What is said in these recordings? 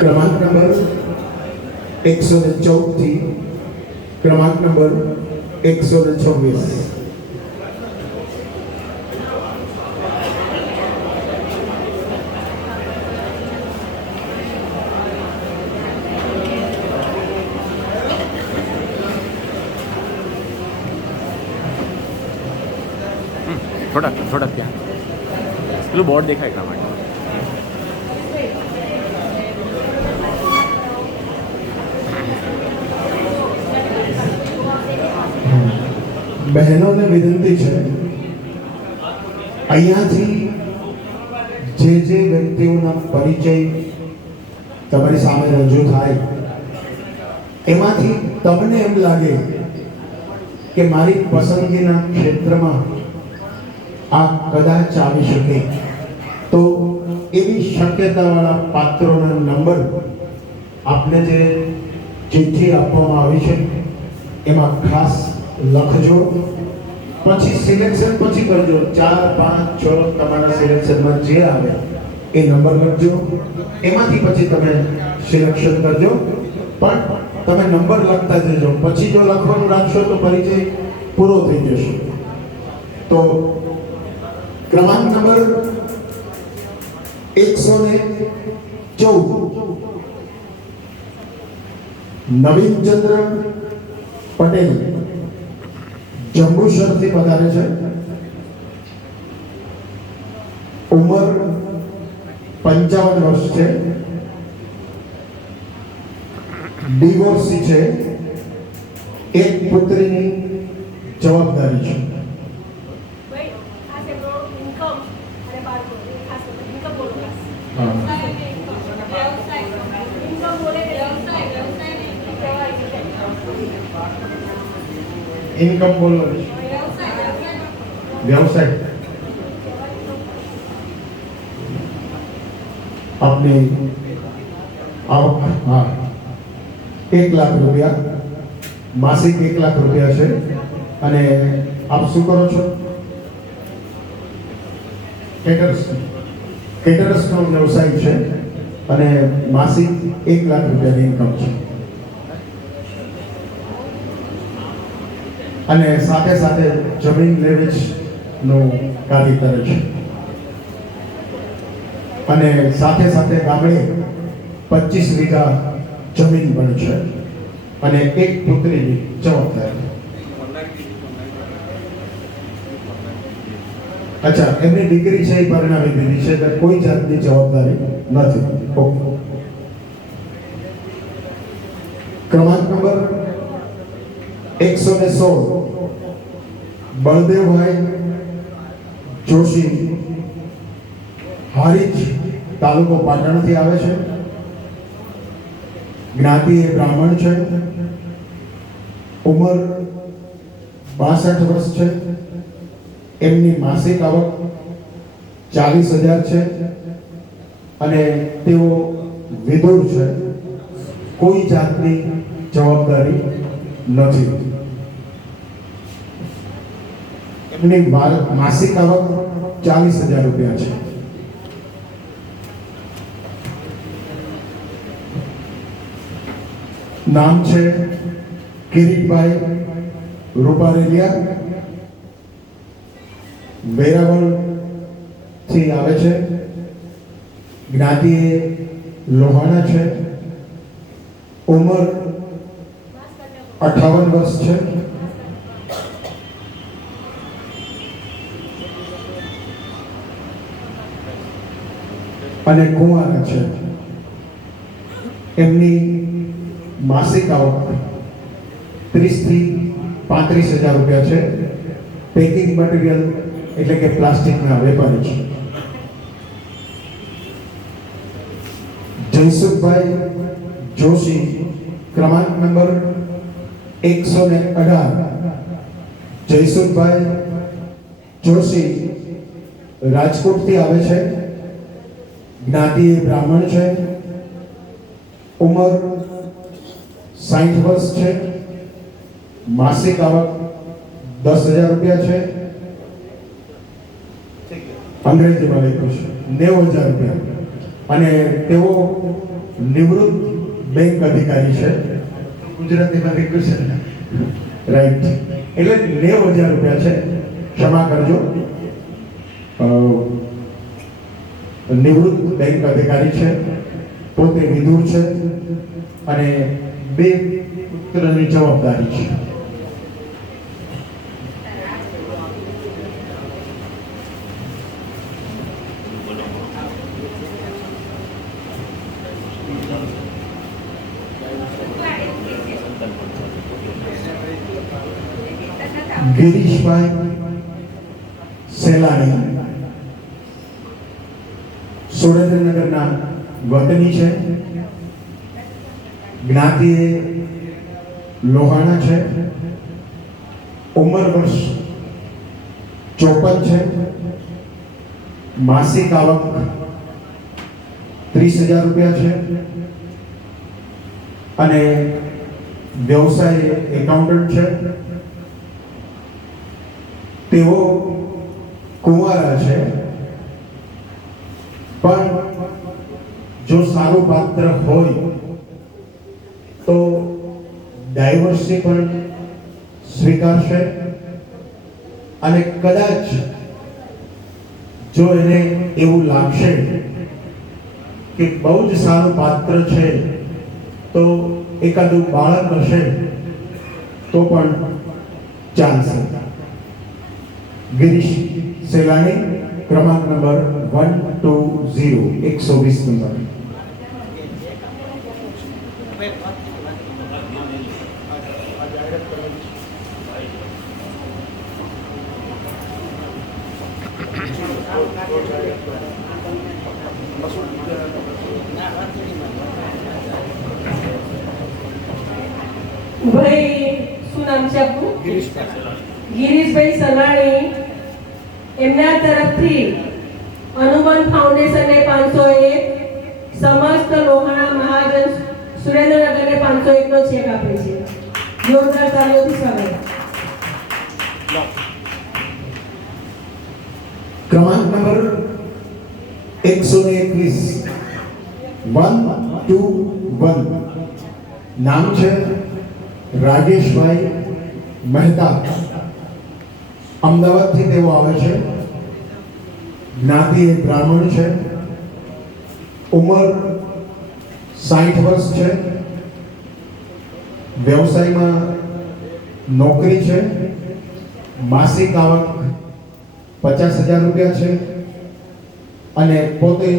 क्रमांक नंबर 114 थी क्रमांक नंबर 126। થોડા થોડા ત્યાં પેલું બોર્ડ દેખાય એટલા માટે. બહેનોને વિનંતી છે, અહીંયાથી જે વ્યક્તિઓના પરિચય તમારી સામે રજૂ થાય એમાંથી તમને એમ લાગે કે મારી પસંદગીના ક્ષેત્રમાં આ કદાચ આવી શકે તો એવી શક્યતાવાળા પાત્રોના નંબર આપને જે ચિઠ્ઠી આપવામાં આવી છે એમાં ખાસ લખજો. પછી સિલેક્શન પછી કરજો. 4, 5, 6 તમારા સિલેક્શનમાં જે આવે એ નંબર લખજો. એમાંથી પછી તમે સિલેક્શન કરજો. પણ તમે નંબર લખતા જજો. પછી જો લખવાનું રાખશો તો પરિચય પૂરો થઈ જશે. તો क्रमांक नंबर 114 नवीन चंद्र पटेल जंबूसर से पधारे छे. उम्र 55 वर्ष है. डिवोर्सी है. एक पुत्री ની જવાબદારી છે. इनकम बोलो. व्यवसाय अपने आवक 1 लाख रुपया मासिक 1 लाख रुपया है. અને આપ શું કરો છો? કેટરર્સનો વ્યવસાય છે અને માસિક 1 લાખ રૂપિયાની ઇન્કમ છે. અને સાથે સાથે જમીન લેવેચનું કાર્ય કરે છે. અને સાથે સાથે ગામડે 25 વીઘા જમીન પણ છે અને એક પુત્રીની જવાબદારી. अच्छा, એમની દીકરી છે એ પરણાવી દીધી છે એટલે કોઈ જાતની જવાબદારી નથી. ઓકે. क्रमांक नंबर 116 बलदेवभाई जोशी हारीज तालुको पाटण थी आवे छे. ज्ञाति ए ब्राह्मण छे. उम्र 62 वर्ष छे. એમની માસિક આવક 40,000 છે અને તેઓ વિધુર છે. કોઈ જાતની જવાબદારી નથી. એમની માસિક આવક 40,000 રૂપિયા છે. નામ છે કિરીટભાઈ રૂપારેલિયા. વેરાવળ થી આવે છે. જ્ઞાતિ લોહાણા છે. ઉંમર 58 વર્ષ છે. અને કુંવારા છે. એમની માસિક આવક 30 થી 35,000 રૂપિયા છે. પેકિંગ મટીરિयल એટલે કે પ્લાસ્ટિકના વેપારી છે. જયસુખભાઈ જોશી क्रमांक नंबर 118 જયસુખભાઈ જોશી રાજકોટ થી આવે છે. જ્ઞાતિ બ્રાહ્મણ છે. ઉંમર 60 વર્ષ છે. માસિક આવક 10,000 રૂપિયા છે. અંગ્રેજીમાં લખ્યું છે 90,000 રૂપિયા. અને તેઓ નિવૃત્ત બેંક અધિકારી છે. ગુજરાતીમાં રિક્વેસ્ટ રાઈટ, એટલે 90,000 રૂપિયા છે, ક્ષમા કરજો. નિવૃત્ત બેંક અધિકારી છે, પોતે વિધુર છે અને 2 પુત્રની જવાબદારી છે. ગિરીશભાઈ સેલાણી સુરેન્દ્રનગરના વતની છે. જ્ઞાતિ લોહાણા છે. ઉંમર વર્ષ 54 છે. માસિક આવક 30,000 રૂપિયા છે અને વ્યવસાય એકાઉન્ટન્ટ છે. તેઓ કુંવારા છે, પણ જો સારું પાત્ર હોય તો ડાયવર્સી પણ સ્વીકારશે અને કદાચ જો એને એવું લાગશે કે બહુ જ સારું પાત્ર છે તો એકાદું બાળક હશે તો પણ ચાલશે. ગિરીશ સેલાણી, ક્રમાંક નંબર 120, 120 નંબર. ભાઈ શું નામ છે આપનું? ગિરીશભાઈ સલાણી. એમના તરફથી હનુમાન ફાઉન્ડેશનને 501, સમસ્ત લોહાણા મહાજન સુરેન્દ્રનગરને 501 નો ચેક આપે છે. જોરદાર તાળીઓથી સ્વાગત. ક્રમાંક નંબર 121, 121. નામ છે રાજેશભાઈ મહેતા. અમદાવાદથી તેઓ આવે છે. જ્ઞાતિ બ્રાહ્મણ છે. ઉંમર 60 વર્ષ છે. વ્યવસાયમાં નોકરી છે. માસિક આવક 50,000 રૂપિયા છે અને પોતે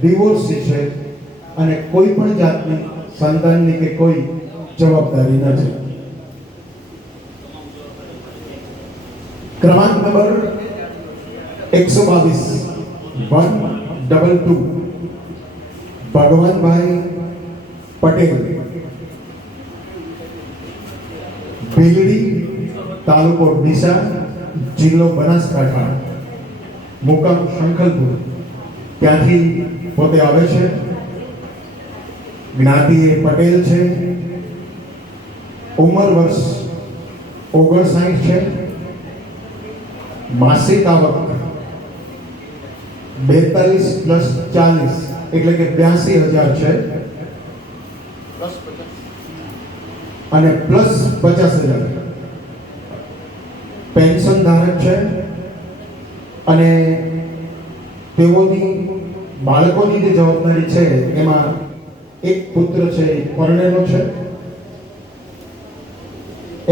ડિવોર્સી છે અને કોઈ પણ જાતની સંતાનની કે કોઈ જવાબદારી નથી. ક્રમાંક નંબર 122, 122. ભગવાનભાઈ પટેલ. ભીલડી, તાલુકો ડીસા, જિલ્લો બનાસકાંઠા, મુકામ શંખલપુર. ત્યાંથી પોતે આવે છે. જ્ઞાતિ પટેલ છે. ઉંમર વર્ષ 59 છે. માસિક આવક 42 પ્લસ 40 એટલે કે 82,000 છે અને પ્લસ 50,000. પેન્શન ધારક છે અને તેઓની બાળકોની જે જવાબદારી છે એમાં એક પુત્ર છે પરણેલો છે,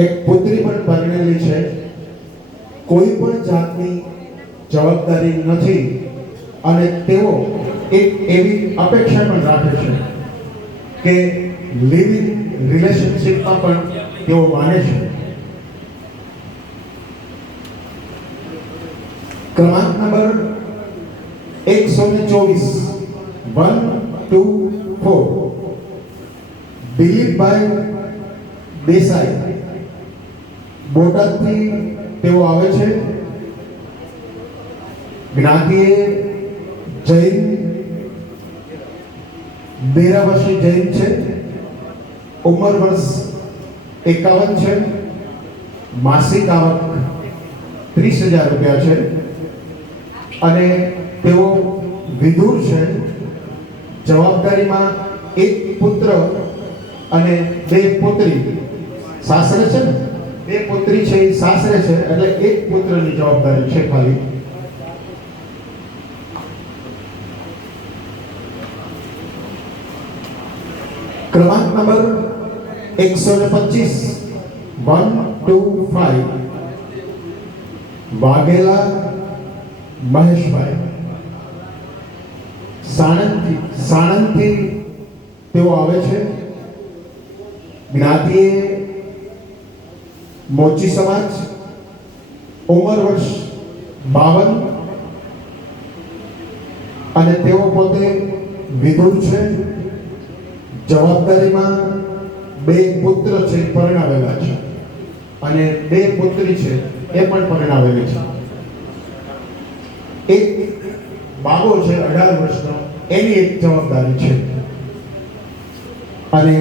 એક પુત્રી પણ પરણેલી છે. કોઈ પણ જાતની જવાબદારી નથી અને તેઓ એક એવી અપેક્ષા પણ રાખે છે કે લિવ ઇન રિલેશનશિપમાં પણ તેઓ માને છે. ક્રમાંક નંબર 124, 124. દિલીપભાઈ દેસાઈ. બોટાદથી તેઓ આવે છે. જ્ઞાતિએ જૈન, દેરાવશી જૈન છે. ઉંમર વર્ષ 51 છે. માસિક આવક 30,000 રૂપિયા છે અને તેઓ વિધુર છે જવાબદારીમાં એક પુત્ર અને 2 પુત્રી સાસરે છે ને, 2 પુત્રી છે એ સાસરે છે, એટલે એક પુત્રની જવાબદારી છે ખાલી. ક્રમાંક નંબર 125 125 વાઘેલા મહેશભાઈ, સાણંદથી તેઓ આવે છે. જ્ઞાતિએ મોચી સમાજ, ઉંમર વર્ષ 52 અને તેઓ પોતે વિધુર છે. જવાબદારીમાં 2 પુત્ર છે પરણાવેલા છે અને 2 પુત્રી છે એ પણ પરણાવેલી છે. એક બાબો છે 18 વર્ષનો, એની એક જવાબદારી છે. અને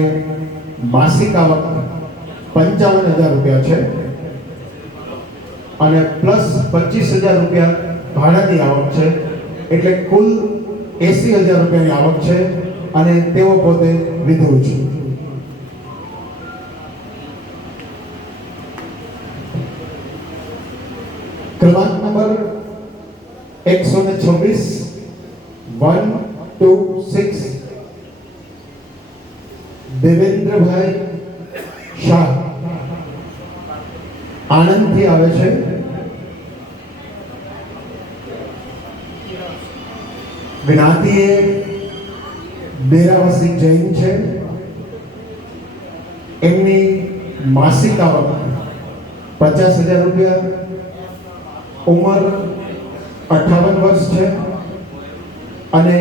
માસિક આવક 55,000 રૂપિયા છે અને પ્લસ 25,000 રૂપિયા ભાડાની આવક છે, એટલે કુલ 80,000 રૂપિયાની આવક છે અને તેઓ પોતે વિધુર છે. ક્રમાંક નંબર 126 126 દેવેન્દ્રભાઈ શાહ, આણંદથી આવે છે. જ્ઞાતિએ ડેરાવાસી જૈન છે. એમની માસિક આવક 50,000 રૂપિયા, ઉંમર 58 વર્ષ છે અને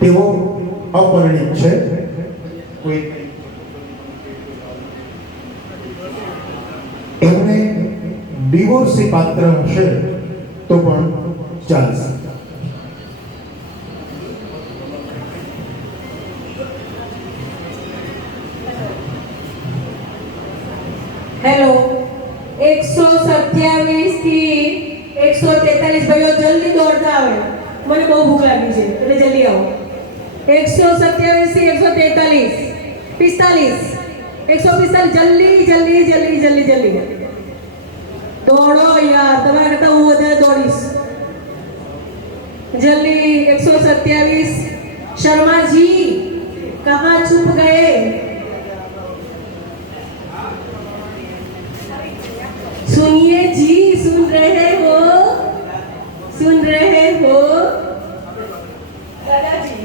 તેઓ અપરિણિત છે. કોઈ એમને ડિવોર્સી પાત્ર હશે તો પણ ચાલશે. હેલો, 127 થી 143 ભાઈઓ જલ્દી દોડતા આવે, મને બહુ ભૂખ લાગી છે એટલે જલ્દી આવો. 127 થી 143 45 145 જલ્દી જલ્દી જલ્દી જલ્દી જલ્દી દોડો યાર, તમારા કરતા હું વધારે દોડીશ. जल्दी 127 शर्मा जी कहाँ छुप गए? सुनिए जी, सुन रहे हो? सुन रहे हो दादाजी?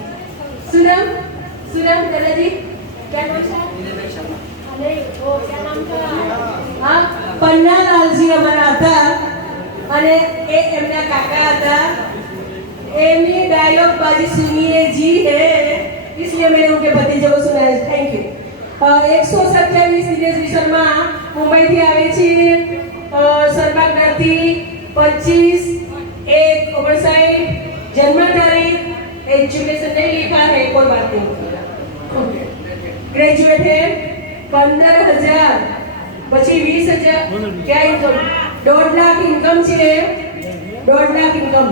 सुनम सुनम दादाजी क्या नाम था? अरे वो क्या नाम था? हाँ, पन्नालालजी हमारा था અને એ એમના કાકા હતા. एमी डायलॉग बाजी सुनिए जी है, इसलिए मैंने उनके भतीजे को सुनाया. Thank you. 127 દિનેશભાઈ શર્મા મુંબઈ થી આવે છે. સરબા જ્ઞાતિ 25/1/59. जन्म तारीख एजुकेशन नहीं लिखा है, कोई बात नहीं. ग्रेजुएट है. 15,000 પછી 20,000 क्या इनकम? 1.5 લાખ ઇન્કમ છે. 1.5 લાખ ઇન્કમ.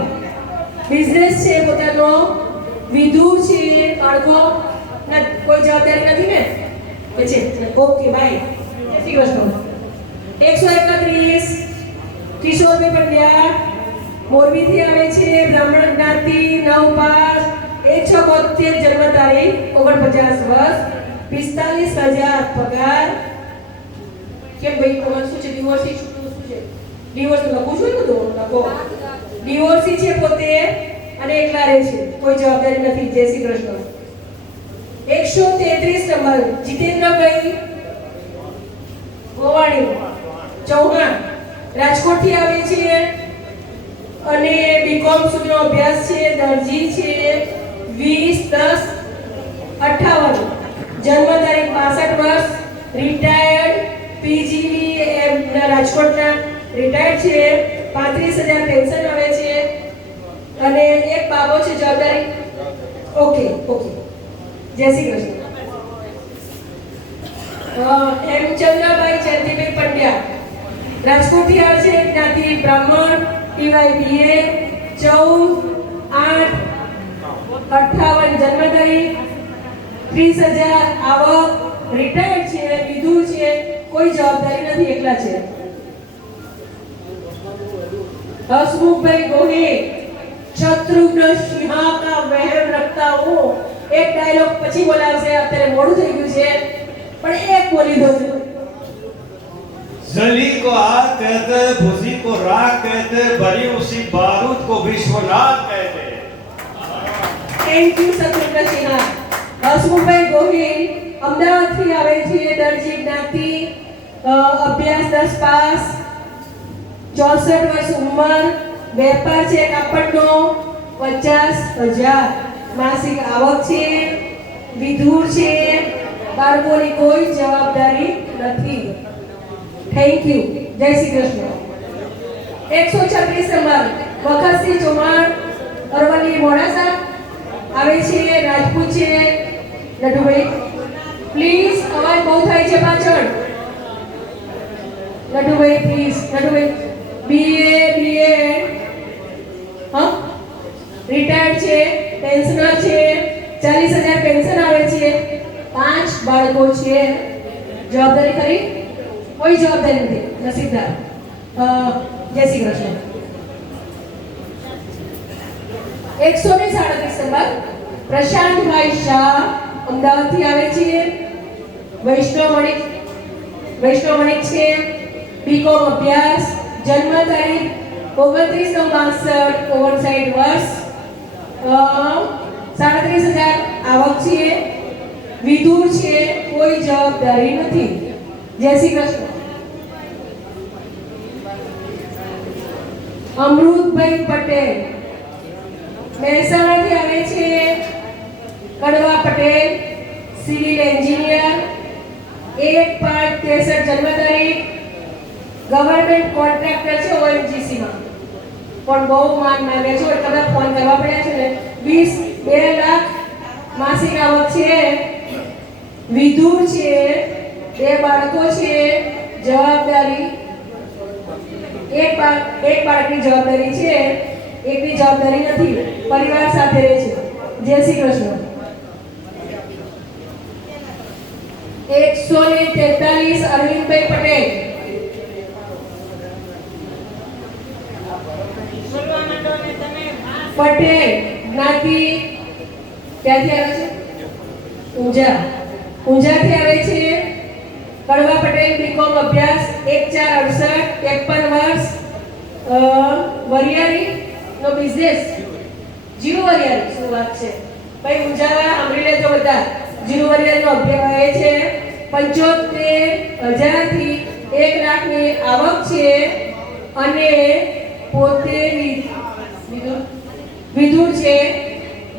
બિઝનેસ છે પોતાનો. વિધુર છે. બાળકો કોઈ જવાબદારી નથી ને? છે. Okay bye. જય શ્રી કૃષ્ણ. 131 કિશોરભાઈ પંડ્યા મોરબીથી આવે છે. બ્રાહ્મણ જ્ઞાતિ 9 પાસ. 172 જન્મ તારીખ 49 વર્ષ. 45,000 પગાર. કેમ ભાઈ તમારે શું છે? ડિવોર્સી છૂટું શું છે? ડિવોર્સ લખું છું ને બધું લખો. ડિવોર્સી છે પોતે અને એકલા રહે છે, કોઈ જવાબદારી નથી. જય શ્રી કૃષ્ણ. 133 નંબર જીતેન્દ્રભાઈ ગોવાણી ચૌહાણ રાજકોટ થી આવે છે અને બીકોમ સુધીનો અભ્યાસ છે. દરજી છે. 20/10/58. જન્મ તારીખ 65 વર્ષ. રિટાયર્ડ. પીજી રાજકોટના રિટાયર્ડ છે. 35,000 પેન્શન આવે છે અને એક બાબો છે. જવાબદારી ઓકે ઓકે. જય શ્રી કૃષ્ણ. હેમચંદ્રભાઈ ચંદીભાઈ પંડ્યા રાજકોટ થી આવે છે. જ્ઞાતિ બ્રાહ્મણ. ટીવાય BA 14/8/59. 58 જન્મ તારીખ, 30,000 આવક, રિટાયર્ડ છે, વિધુર છે, કોઈ જવાબદારી નથી, એકલા છે. हसमुखभाई गोहिल, शत्रुघ्न सिन्हा का वहम रखता हूँ. एक डायलॉग પછી બોલાવશે, અત્યારે મોડું થઈ ગયું છે, પણ એક બોલી દો. जली को आग कहते, भूसी को राख कहते, भरी उसी बारूद को विश्वनाथ कहते. Thank you Shatrughan Sinha. હસમુખભાઈ ગોહિલ અમદાવાદથી આવે છે, દરજી જ્ઞાતિ, અભ્યાસ 10 પાસ, 64 વર્ષ ઉંમર, વેપાર છે કાપડનો, 50,000 માસિક આવક છે, વિધુર છે, બાળકોની કોઈ જવાબદારી નથી. Thank you. જય શ્રી કૃષ્ણ. 136 નંબર વખતસિંહ ચૌહાણ, અરવલ્લી મોડાસા આવે છે, રાજપૂત છે. લડુભાઈ પ્લીઝ, અવાજ બહુ થાય છે પાછળ. લડુભાઈ પ્લીઝ. લડુભાઈ બીએ હા, રિટાયર્ડ છે, પેન્શનર છે, 40,000 પેન્શન આવે છે, 5 બાળકો છે. જવાબદારી ખરી? કોઈ જવાબદારી નથી. નસીબદાર. જય શ્રી કૃષ્ણ. 137 નંબર પ્રશાંતભાઈ શાહ, અમદાવાદથી આવે છે, વૈષ્ણવમણિક છે, બીકોમ અભ્યાસ, જન્મ તારીખ 29/62, 59 વર્ષ, 37,000 આવક છે, વિધુર છે, કોઈ જવાબદારી નથી. જય શ્રી કૃષ્ણ. અમૃતભાઈ પટેલ મહેસાણાથી આવે છે, કડવા પટેલ, સિવિલ એન્જિનિયર, 1/5/63 જન્મ તારીખ, ગવર્નમેન્ટ કોન્ટ્રાક્ટર છે ઓએનજીસી માં, પણ બહુ માન માંગે છે એટલે બધા ફોન કરવા પડ્યા છે ને. 2 લાખ માસિક આવક છે, વિધુર છે, 2 બાળકો છે, જવાબદારી એક બાળકની જવાબદારી છે, એકની જવાબદારી નથી, પરિવાર સાથે રહે છે. જય શ્રી કૃષ્ણ. 143 અરવિંદભાઈ પટેલ, પટેલ જ્ઞાતિ, ક્યાંથી આવે છે? ઊંઝાથી આવે છે, કડવા પટેલ, બીકોમ અભ્યાસ, 1/4/68, 53 વર્ષ, વરિયાળી નો બિઝનેસ, જીરો વરિયાળી. શું વાત છે ભાઈ, ઊંઝા સાંભળી લેજો બધા. જીરો વરિયાળીનો અભ્યાસ છે, 75,000 થી 1 લાખની આવક છે, અને પોતે વિધુર છે,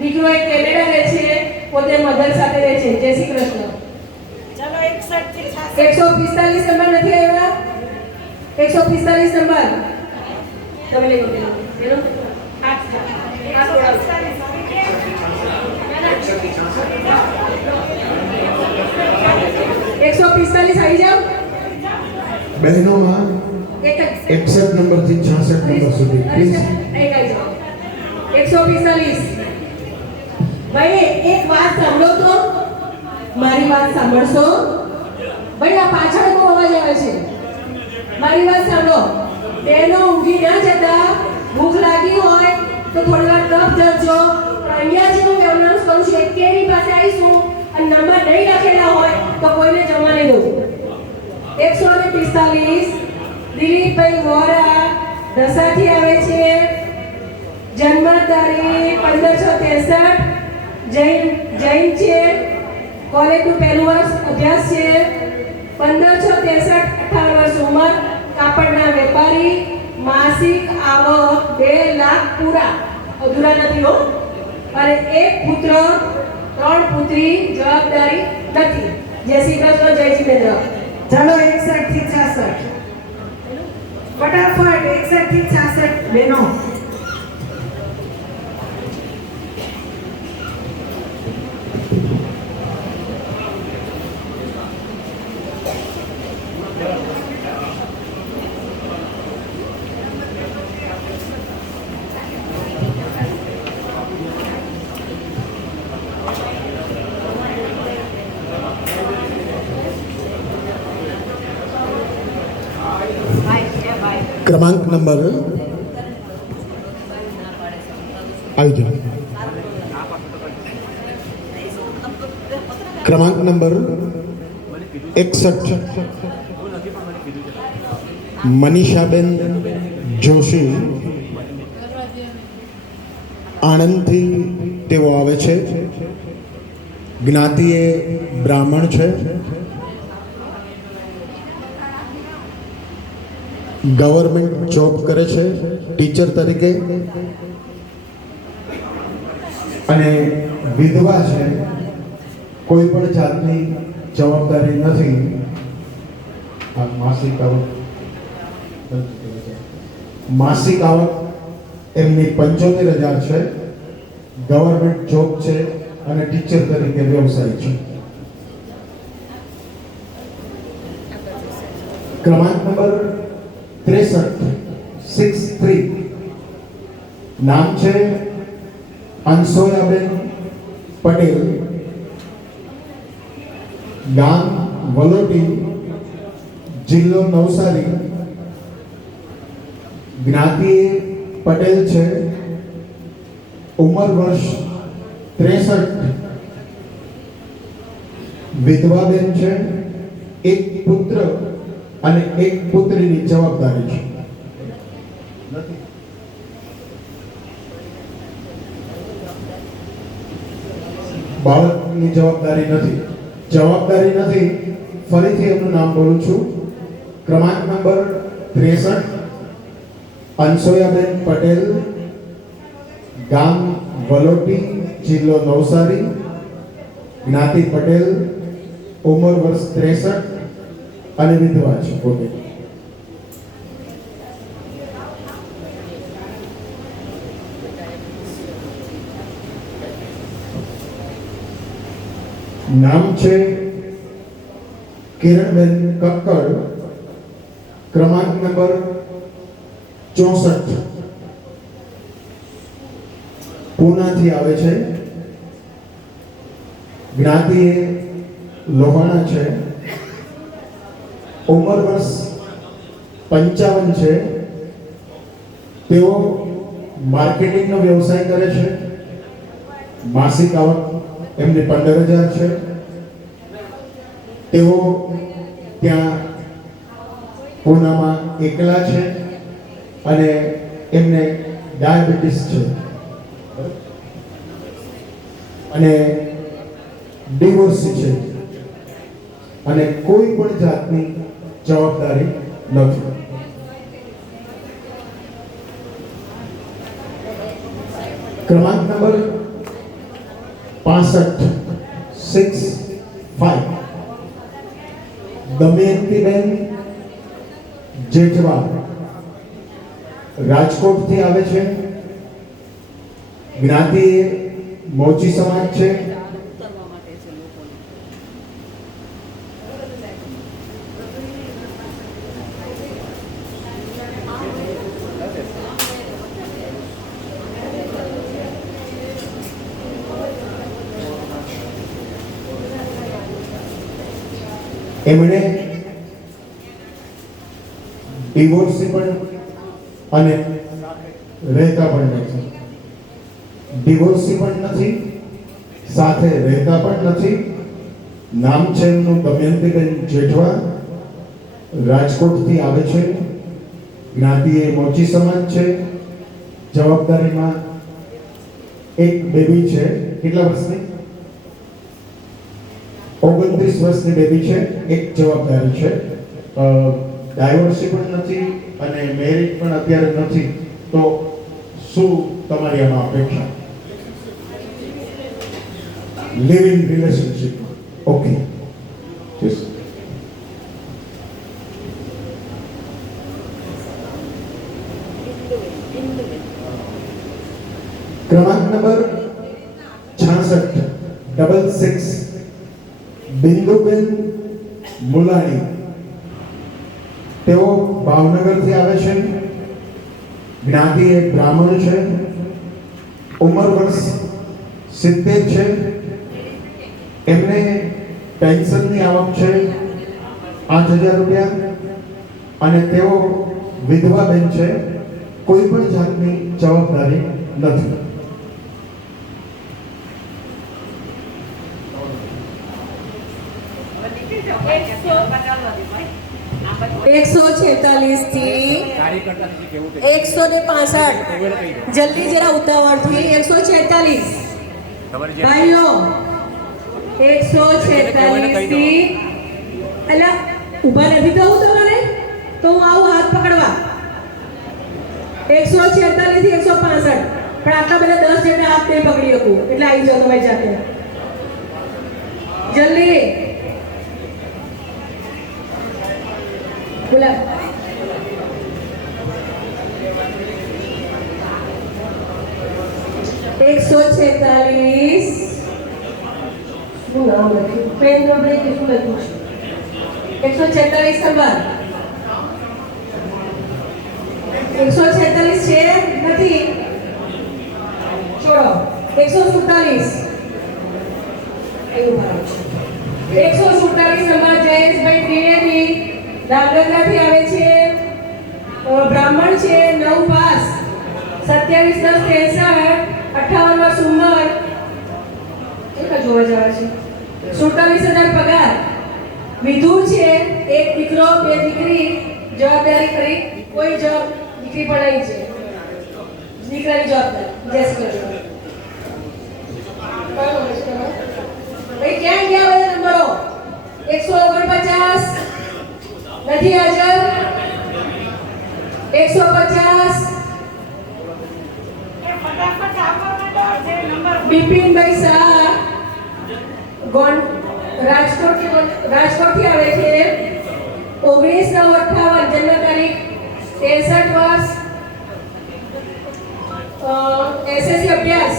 દીકરો એક કેનેડા રહે છે, પોતે મધર સાથે રહે છે. જય શ્રી કૃષ્ણ. 145 નંબર નથી આવ્યા? 145 નંબર તમે લઈ લો. એનો એકસો 145 આવી જાઓ બહેનોમાં. એક 61 નંબરથી 66 નંબર સુધી પ્લીઝ. એક આવી જાઓ. 145. ભાઈ એક વાત સાંભળો તો, મારી વાત સાંભળશો ભાઈ? આ પાછળ બહુ અવાજ આવે છે. મારી વાત સાંભળો. બેનો ઊંઘી ના જતા, ભૂખ લાગી હોય તો થોડી વાર તપ જજો. અહીંયા જે હું એનાઉન્સ કરું છું, એકેની પાસે આવીશું અને નંબર નહીં લખેલા હોય તો કોઈને જમવા નહીં દઉં. 145 દિલીપભાઈ વોરા, ઢસાથી આવે છે, જન્મ તારીખ 1563, જૈન છે, કોલેજનું પહેલું વર્ષ અભ્યાસ છે, 1563, 58 વર્ષ ઉંમર, કાપડના વેપારી, માસિક આવક 2 લાખ પૂરા, અધૂરા નથી હો, અને 1 પુત્ર 3 પુત્રી, જવાબદારી નથી. જય શ્રી કૃષ્ણ. જય જીનેન્દ્ર. ચાલો 61 થી 66 ફટાફટ. 61 થી 66 બહેનો. ક્રમાંક નંબર આવી જાઓ. ક્રમાંક નંબર 61 મનીષાબેન જોશી, આણંદથી તેઓ આવે છે. જ્ઞાતિ એ બ્રાહ્મણ છે. ગવર્મેન્ટ જોબ કરે છે ટીચર તરીકે અને વિધવા છે. કોઈ પણ જાતની જવાબદારી નથી. આ માસિક આવક એમની 75,000 છે. ગવર્મેન્ટ જોબ છે અને ટીચર તરીકે વ્યવસાય છે. ક્રમાંક નંબર 63 નામ છે અંસોયાબેન પટેલ, ગામ વલોટી, જિલ્લો નવસારી. જ્ઞાતિ પટેલ છે. ઉંમર વર્ષ 63. વિધવા બેન છે. એક પુત્ર અને એક પુત્રીની જવાબદારી છે. બાળકની જવાબદારી નથી. ફરીથી એમનું નામ બોલું છું. ક્રમાંક નંબર 63 અંસોયાબેન પટેલ, ગામ વલોટી, જિલ્લો નવસારી. જ્ઞાતિ પટેલ, ઉંમર વર્ષ 63 અને વિધવા છે. ઓકે. નામ છે કિરણબેન કક્કડ. ક્રમાંક નંબર 64 પૂનાથી આવે છે. જ્ઞાતિ એ લોહાણા છે. ઉંમર વર્ષ 55 છે. તેઓ માર્કેટિંગનો વ્યવસાય કરે છે. માસિક આવક એમની 15,000 છે. તેઓ ત્યાં પૂનામાં એકલા છે અને એમને ડાયાબિટીસ છે અને ડિવોર્સી છે અને કોઈ પણ જાતની જવાબદારી નથી. ક્રમાંક નંબર 65 દમયંતીબેન જેઠવા, રાજકોટથી આવે છે. જ્ઞાતિ મોચી સમાજ છે. એમણે ડિવોર્સી પણ અને રહેતા પણ નથી. ડિવોર્સી પણ નથી, સાથે રહેતા પણ નથી. નામ છે એમનું દમયંતીબેન જેઠવા, રાજકોટથી આવે છે. જ્ઞાતિ એ મોચી સમાજ છે. જવાબદારીમાં એક બેબી છે. કેટલા વર્ષની? 29 વર્ષની બેબી છે. એક જવાબદારી છે. ડાયવોર્સી પણ નથી અને મેરિડ પણ અત્યારે નથી. તો શું તમારી આમાં અપેક્ષા? Live in relationship. ઓકે. ક્રમાંક નંબર 66 બિંદુબેન મુલાણી. તેઓ ભાવનગરથી આવે છે. જ્ઞાતિ એ બ્રાહ્મણ છે. ઉંમર વર્ષ 70 છે. એમને પેન્શનની આવક છે 8,000 રૂપિયા અને તેઓ વિધવા બેન છે, કોઈ પણ જાતની જવાબદારી નથી. એકસો 46 થી 165. જલ્દી જરા ઉતાવળથી 146. ભાઈઓ 146 થી અલા ઊભા નથી થવું તમારે તો હું આવું હાથ પકડવા. 146 થી 165. પણ આટલા બધા 10 જેટલા હાથ નહીં પકડી શકું એટલે આવી જાઓ તમારી જાતે જલ્દી બોલા. એકસો 46. શું નામ લખ્યું? પેન્દ્રભાઈ કે શું લખ્યું છે? 146 નંબર. 146 છે નથી છોડો. 147. એવું ભાવ છે. 147 નંબર જયેશભાઈ ત્રિવેદી ધાંગધ્રાથી આવે છે. બ્રાહ્મણ છે, 9 પાસ, 27/10/63, 58 ઉંમર. કેટલા જોવા જવા છે? 47,000 પગાર. વિધુ છે, એક દીકરો, 2 દીકરી. જવાબદારી કરી કોઈ દીકરી પણ નહીં છે. દીકરાની જવાબદારી. જય શ્રી કૃષ્ણ. ભાઈ ક્યાં ગયા બધા નંબરો? 149 નથી હાજર. 150. બિપિનભાઈ શાહ રાજકોટથી આવે છે. 19/9/58 જન્મ તારીખ, 63 વર્ષ, એસએસસી અભ્યાસ.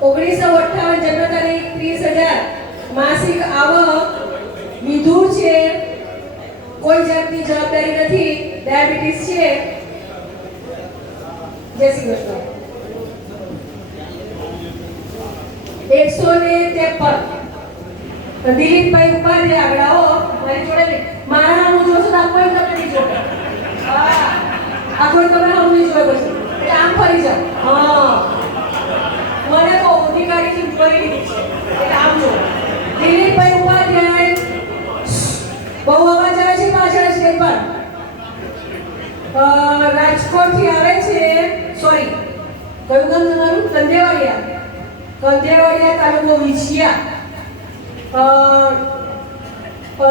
1958 જન્મ તારીખ, 30,000 માસિક આવક. વિધુર છે, કોઈ જાતની જવાબદારી નથી, ડાયાબિટીસ છે. જય શ્રી કૃષ્ણ. 153. દિલીપભાઈ ઉપાધ્યાય આગળ આવો. મારી જોડે મારા નામ જોશો તો કોઈ તમને નહીં જોડે. આ કોઈ તમે નામ નહીં જોડે પછી એટલે આમ ફરી જાઓ. હા મને તો અધિકારીથી ફરી લીધી છે એટલે આમ જો. દિલીપભાઈ ઉપાધ્યાય બહુ અવાજ આવે છે પાછળ સ્ટેજ પર. રાજકોટથી આવે છે. સોરી કયું ગામ તમારું? કંધેવાડિયા તાલુકો વિછિયા.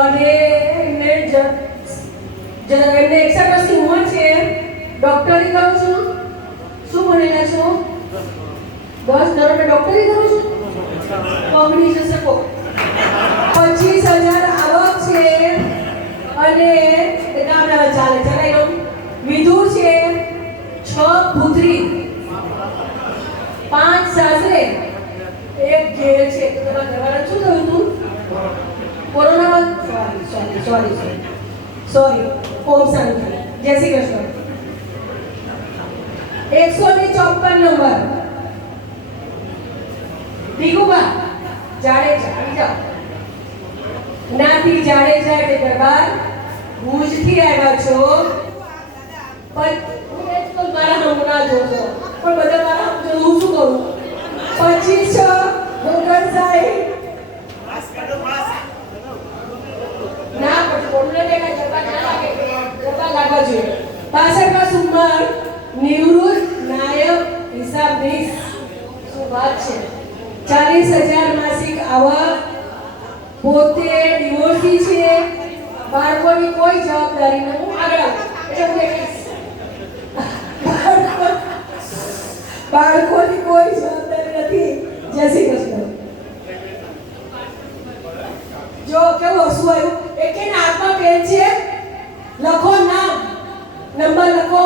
અને એમને 61 વર્ષની ઉંમર છે. ડોક્ટરી કરું છું. શું ભણેલા છો? 10 ધોરણે ડોક્ટરી કરું છું. કોંગ્રેસ શકો. 25,000 આવક છે અને ગામડામાં ચાલે ચલાઈ લો. વિધુર છે, 6 પુત્રી, 5 સાસરે, 1 ઘેર છે. તો તમારા ઘરવાળા શું થયું હતું? કોરોનામાં સોરી ઓમ શાંતિ. જય શ્રી કૃષ્ણ. 154 નંબર ભીખુબા જાડેજા આવી જાઓ. નાથી જાડેજા એટલે દરબાર ભુજથી આવ્યા છો. પણ મારા હમણાં જોશો પણ બધા મારા હમ જો હું શું કરું? 25 સાહેબ ના પણ કોમને દેખાય જતા ના લાગે જતા લાગવા જોઈએ. 65 ઉંમર, નિવૃત્ત નાયબ હિસાબનીશ. શું વાત છે? 40,000 માસિક આવક. પોતે ડિવોર્સી છે. બાળકોની કોઈ જવાબદારી નથી. હું આગળ એટલે હું દેખીશ. બાળકોની કોઈ જવાબદારી નથી. જય શ્રી કૃષ્ણ. જો કેવું હસવું આવ્યું. એકે હાથમાં પેન છે, લખો નામ, નંબર લખો.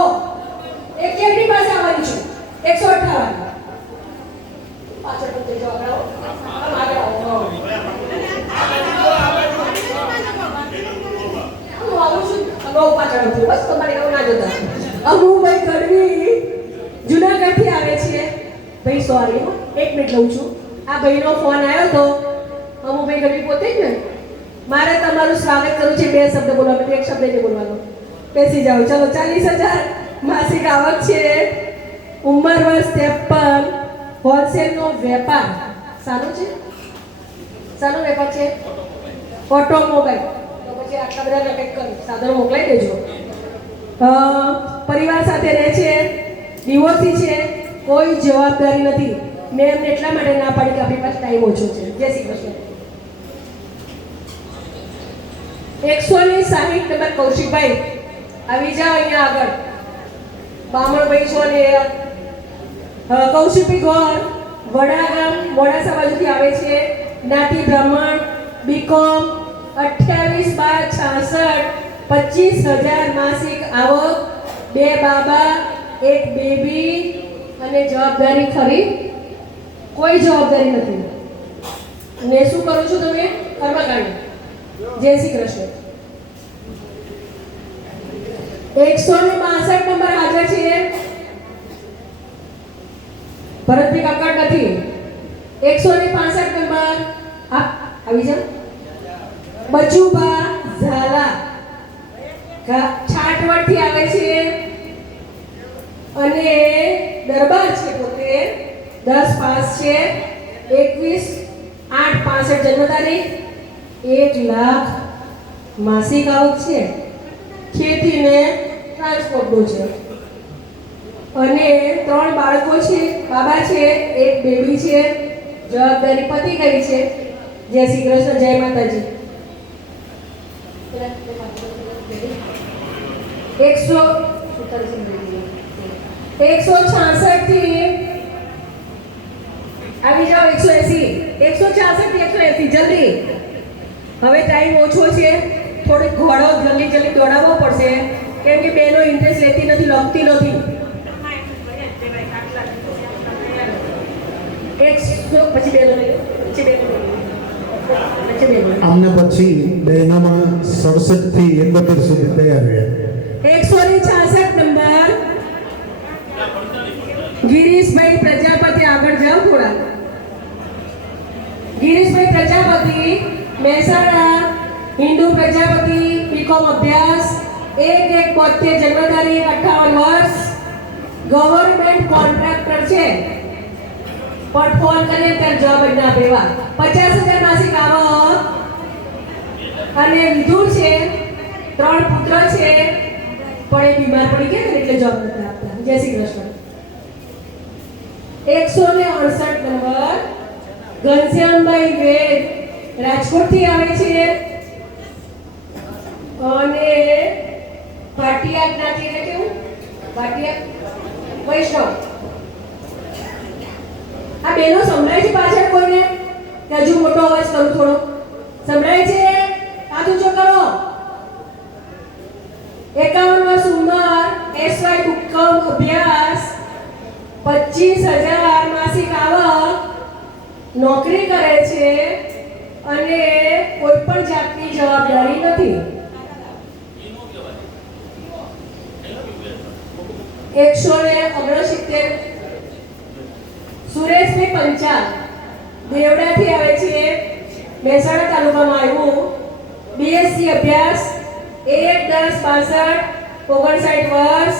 એક કેમની પાસે આવવાની છું? 158. પાછળ તો જજો આગળ આવો. આગળ આવો. હું આવું છું. બહુ પાછળ હતું. બસ તમારે એવું ના જોતા. અમુભાઈ ગઢવી જુનાગઢથી આવે છે. ભાઈ સોરી 1 મિનિટ લઉં છું. આ ભાઈનો ફોન આવ્યો તો અમુભાઈ ગઢવી પોતે જ ને. મારે તમારું સ્વાગત કરવું છે. 2 શબ્દ બોલવા માટે 1 શબ્દ નહીં બોલવાનો. બેસી જાઓ. ચલો 40,000 માસિક આવક છે. ઉંમર વર્ષ 53. હોલસેલનો વેપાર સારો છે. સારો વેપાર છે. ઓટોમોબાઈલ. તો પછી આટલા બધા કંઈક સાધનો મોકલાઈ દેજો. પરિવાર સાથે રહે છે. ડિવોર્સી છે. કોઈ જવાબદારી નથી. મેં એમને એટલા માટે ના પાડી કે આપણી પાસે ટાઈમ ઓછો છે. જય શ્રી કૃષ્ણ. 160 નંબર કૌશિકભાઈ, આવી જાઓ અહીંયા આગળ. બામણભાઈ છો ને કૌશિકભાઈ ગોર, વડાગામ મોડાસા બાજુથી આવે છે. જ્ઞાતિ બ્રાહ્મણ, બીકોમ, 28/12/66, 25,000 માસિક આવક, 2 બાબા, 1 બેબી અને જવાબદારી ખરી? કોઈ જવાબદારી નથી. ને શું કરો છો તમે? કર્મકાંડ. જય શ્રી કૃષ્ણ. 162 નંબર હાજર છે. ભરતભાઈ કાકડ નથી. 165 નંબર આવી જાઓ. બચુબા ઝાલા છાટવડથી આવે છે અને દરબાર છે. પોતે 10 પાસ છે. 21/8/65 જન્મ તારીખ. 1 લાખ માસિક આવક છે. ખેતીને ટ્રાન્સપોર્ટનું છે અને 3 બાળકો છે. બાબા છે, 1 બેબી છે. જવાબદારી પતી ગઈ છે. જય શ્રી કૃષ્ણ. જય માતાજી. 166 થી આવી જાઓ. 180. 166 થી 180 જલ્દી. હવે ટાઈમ ઓછો છે. થોડીક ઘોડો જલ્દી દોડાવવો પડશે કેમ કે બેનો ઇન્ટરેસ્ટ લેતી નથી, લખતી નથી. 100 પછી બેનો આમને પછી બહેનોમાં 67 થી 71 સુધી તૈયાર રહે. 166 નંબર ગિરીશભાઈ પ્રજાપતિ. આગળ જાઓ થોડા. ગિરીશભાઈ પ્રજાપતિ, મહેસાણા, હિન્દુ પ્રજાપતિ, બીકોમ અભ્યાસ, 1/1/72 જન્મ તારીખ, 58 વર્ષ. ગવર્નમેન્ટ કોન્ટ્રાક્ટર છે પણ ફોન કરીએ ત્યારે જવાબ જ ના આપે. એવા 50,000 માસિક આવક અને વિધુર છે. 3 પુત્ર છે પણ એ બીમાર પડી ગયા ને એટલે જવાબ નથી આપતા. જય શ્રી કૃષ્ણ. 168 નંબર ઘનશ્યામભાઈ વેદ, રાજકોટથી આવે છે અને ભાટિયા જ્ઞાતિ એટલે કેવું? ભાટિયા વૈષ્ણવ. આ બેનો સંભળાય છે પાછળ કોઈને? કે હજુ મોટો અવાજ કરું થોડો? સંભળાય છે? હાથ ઊંચો કરો. 51 વર્ષ ઉંમર, એસવાય બીકોમ અભ્યાસ, 25,000 માસિક આવક, નોકરી કરે છે અને કોઈ પણ જાતની જવાબદારી નથી. 169 સુરેશભાઈ પંચાલ, દેવડાથી આવે છે. મહેસાણા તાલુકામાં આવ્યું. બીએસસી અભ્યાસ, 1/10/62, 59 વર્ષ.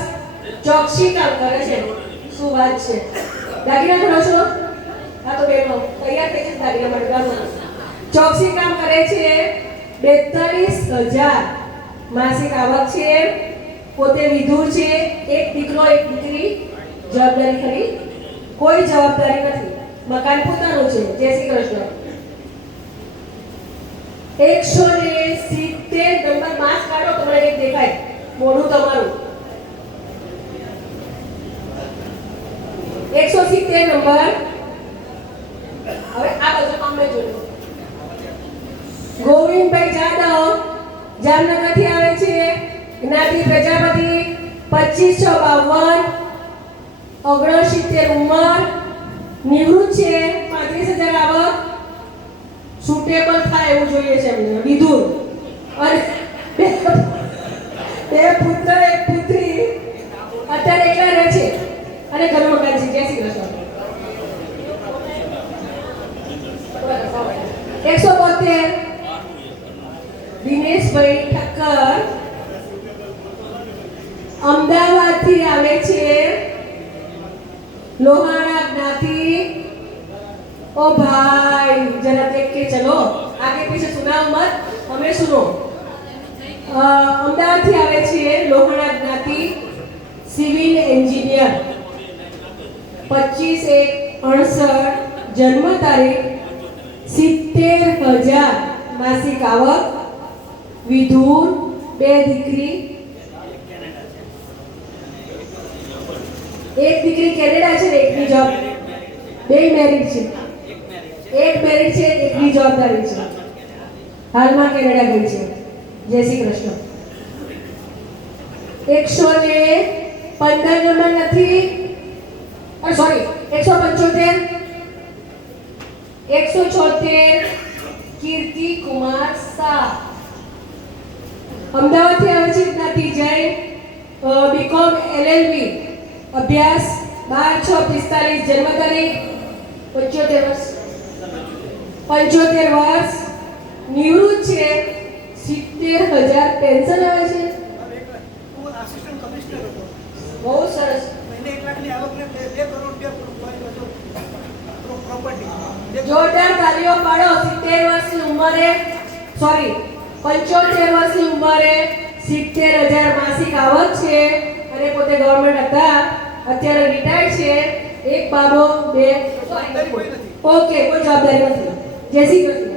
ચોકસી કામ કરે છે. શું વાત છે? દાગીના કરો છો? હા તો બેનો તૈયાર થઈ છે દાગીના માટે ગામમાં. ચોકસી કામ કરે છે. 42,000 માસિક આવક છે. પોતે વિધુર છે. 1 દીકરો 1 દીકરી. જવાબદારી ખરી? કોઈ જવાબદારી નથી. મકાન પોતાનું છે. જય શ્રી કૃષ્ણ. 170 નંબર માસ કાઢો. તમને એક દેખાય મોઢું તમારું. 170 નંબર. હવે આ બાજુ અમે જોયું. ગોવિંદભાઈ જાદવ, જામનગરથી આવે છે. જ્ઞાતિ પ્રજાપતિ, 25/6/52, 69 ઉંમર. નિવૃત્ત છે. 35,000 આવક. સુટેબલ થાય એવું જોઈએ છે એમને. વિધુર અને 2 પુત્ર 1 પુત્રી. અત્યારે એકલા રહે છે અને ઘરનું મકાન છે. જય શ્રી કૃષ્ણ. 172 દિનેશભાઈ ઠક્કર, लोहाना ज्ञाति। ओ भाई जरा देख के चलो, आगे पीछे सुनाओ मत, हमें सुनो। अमदावाद थी आवे छे लोहाना ज्ञाति सिविल एंजीनियर 25/1/68 जन्म तारीख 70,000 मासिक आवक विधुर 2 દીકરી एक દીકરી કેનેડા છે ને એકની જોબ બે મેરિડ છે એક મેરિડ છે એકની જવાબદારી છે હાલમાં કેનેડા ગઈ છે જય શ્રી કૃષ્ણ 115 નંબર નથી સોરી 175 176 कीर्ति कुमार शाह अमदावाद થી આવે છે જ્ઞાતિ જૈન બીકોમ LLB अभ्यास 12/6/45 जन्म तारीख 75 वर्ष निवृत्त છે 70,000 पेंशन આવે છે બહુ સરસ જોરદાર તાલીઓ પાડો 70 વર્ષની ઉંમરે સોરી 75 વર્ષની ઉંમરે 70,000 માસિક આવક છે અને પોતે ગવર્નમેન્ટ હતા અત્યારે રિટાયર્ડ છે એક બાબો બે ઓકે કોઈ જવાબદારી નથી જય શ્રી કૃષ્ણ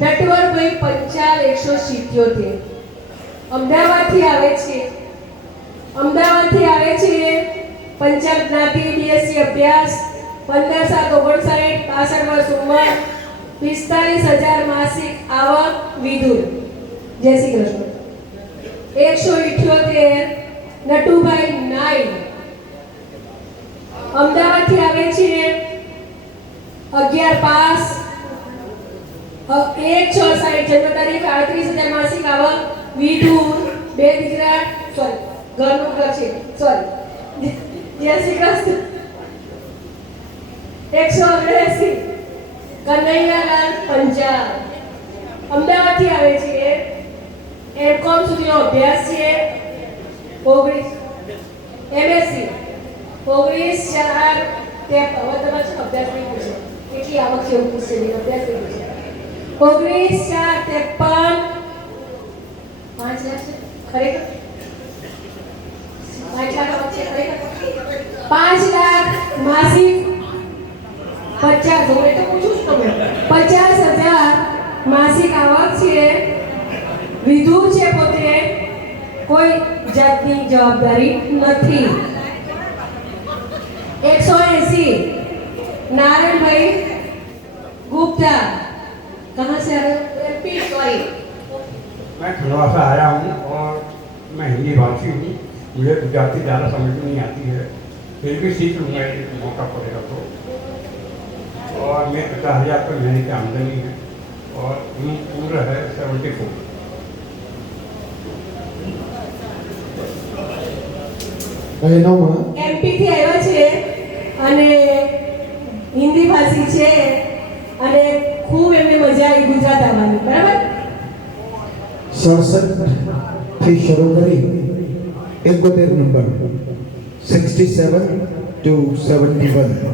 નટવરભાઈ પંચાલ 177 અમદાવાદથી આવે છે પંચાલ જ્ઞાતિ BSc અભ્યાસ 15/7/59 65 વર્ષ ઉંમર 45,000 માસિક આવક વિધુર જય શ્રી કૃષ્ણ 178 નટુભાઈ નાઈ અમદાવાદથી આવે છે 11 પાસ 1/6/60 જન્મ તારીખ 38,000 માસિક આવક વિધુર બે દીકરા સોરી ઘરનું ઘર છે સોરી જય શ્રી કૃષ્ણ 189 કનૈયાલાલ પંચાલ અમદાવાદથી આવે છે એમકોમ સુધીનો અભ્યાસ છે 19 MSc 19/4 તે હવે તમારે શું અભ્યાસ નહીં પૂછે કેટલી આવક છે એવું પૂછશે નહીં અભ્યાસ નહીં પૂછે 19/4/53 5 લાખ છે ખરેખર 5 લાખ આવક છે ખરેખર 5 લાખ માસિક 50 હું તો પૂછું છું તમે 50,000 માસિક આવક છે વિધુર છે પોતે કોઈ જાતની જવાબદારી નથી 180 नारायण भाई गुप्ता कहाँ से आ रहे हो MP सॉरी मैं खंडवा से आया हूँ और मैं हिंदी भाषी हूँ मुझे गुजराती ज़्यादा समझ में नहीं आती है फिर भी सीख लूँगा यदि मौका पड़ेगा तो और मैं 50,000 रुपये महीने की आमदनी है और उम्र है 74 MP થી આવ્યા છે અને હિન્દી ભાષી છે અને ખૂબ એમને મજા આવી ગુજરાત આવવાની બરાબર 67 થી શરૂ કરી 71 નંબર 67 to 71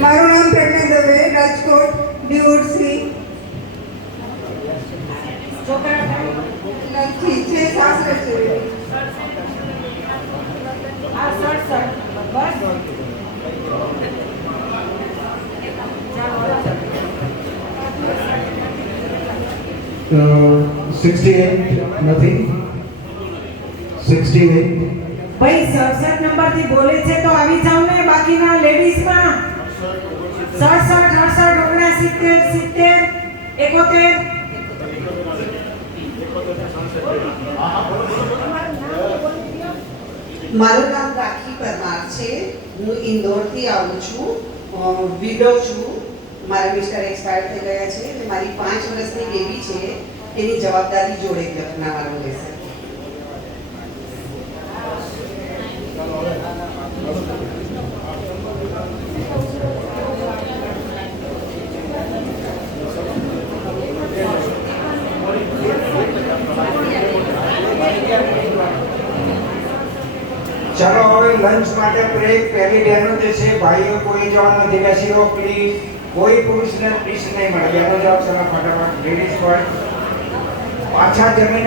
મારું નામ પ્રજ્ઞા દવે રાજકોટ ડીઓસી નથી છે સાસરે છે આ 67 બસ 68 નથી 68 ભાઈ 67 નંબર થી બોલે છે તો આવી જાવ ને બાકીના લેડીઝ માં 67 68 69 70 71 મારું નામ રાખી પરમાર છે. હું ઇન્દોરથી આવું છું. વિડો છું. મારા મિસ્ટર એક્સપાયર થઈ ગયા છે અને મારી 5 વર્ષની બેબી છે. એની જવાબદારી જોડે અપનાવવાનું રહેશે. ચલો હવે લંચ માટે બ્રેક. પહેલી બહેનો જે છે ભાઈઓ કોઈ જવાનું નથી, બેસી રહો પ્લીઝ. કોઈ પુરુષને પ્લીઝ નહીં મળે. બહેનો જાઓ ચલો ફટાફટ. લેડીઝ પણ પાછા જમીને